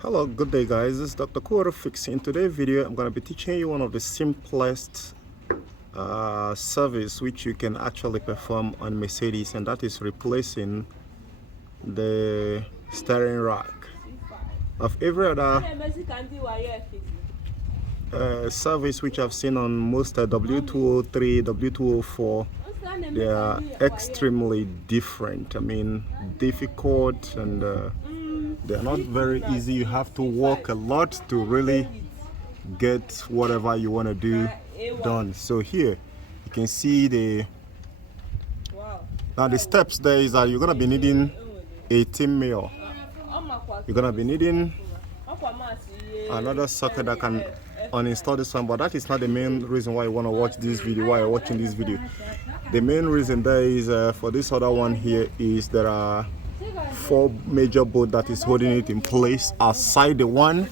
Hello, good day guys, this is Dr. Fix. In today's video I'm going to be teaching you one of the simplest service which you can actually perform on Mercedes, and that is replacing the steering rack. Of every other service which I've seen on most W203, W204, they are extremely different. I mean, difficult, and they're not very easy. You have to work a lot to really get whatever you want to do done. So here you can see the steps. There is that you're gonna be needing 18 mil. You're gonna be needing another socket that can uninstall this one, but that is not the main reason why you want to watch this video. Why you're watching this video, the main reason there is for this other one here is there are 4 major bolts that is holding it in place aside the one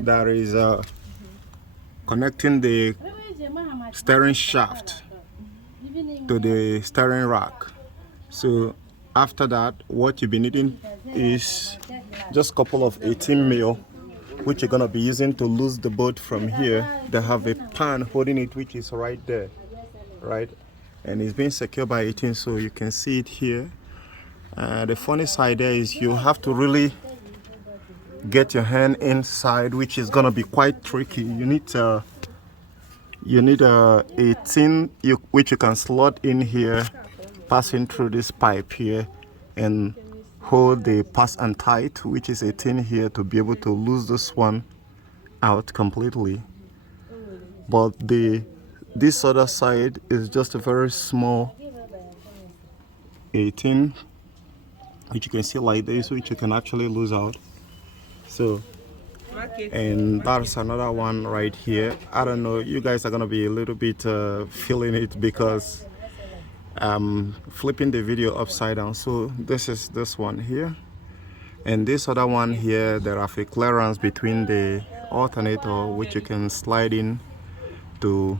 that is connecting the steering shaft to the steering rack. So after that, what you'll be needing is just a couple of 18 mil, which you're gonna be using to loose the bolt from here. They have a pan holding it, which is right there, right, and it's being secured by 18, so you can see it here. The funny side there is you have to really get your hand inside, which is gonna be quite tricky. You need a 18 which you can slot in here, passing through this pipe here, and hold the pass and tight, which is 18 here, to be able to lose this one out completely. But this other side is just a very small 18, which you can see like this, which you can actually lose out. So, and that's another one right here. I don't know, you guys are gonna be a little bit feeling it because I'm flipping the video upside down. So this is this one here, and this other one here, there are a clearance between the alternator, which you can slide in to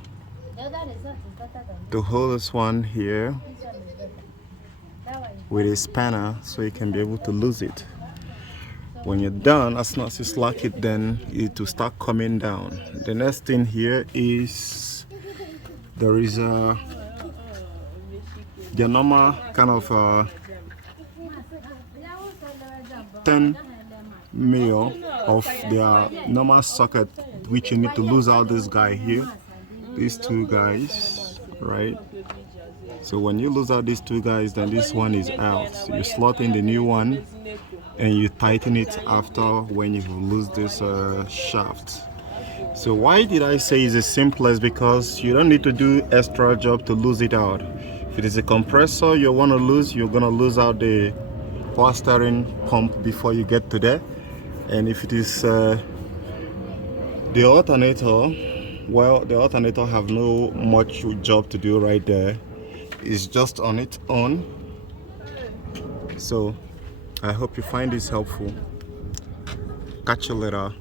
hold this one here with a spanner, so you can be able to lose it. When you're done, as soon as you slack it, then it will start coming down. The next thing here is there is the normal kind of 10 mil of their normal socket, which you need to lose out this guy here, these two guys, right? So when you lose out these two guys, then this one is out. So you slot in the new one and you tighten it after when you lose this shaft. So why did I say it's the simplest? Because you don't need to do extra job to lose it out. If it is a compressor you want to lose, you're gonna lose out the power steering pump before you get to there. And if it is the alternator, well, the alternator have no much job to do right there. It's just on its own. So I hope you find this helpful. Catch you later.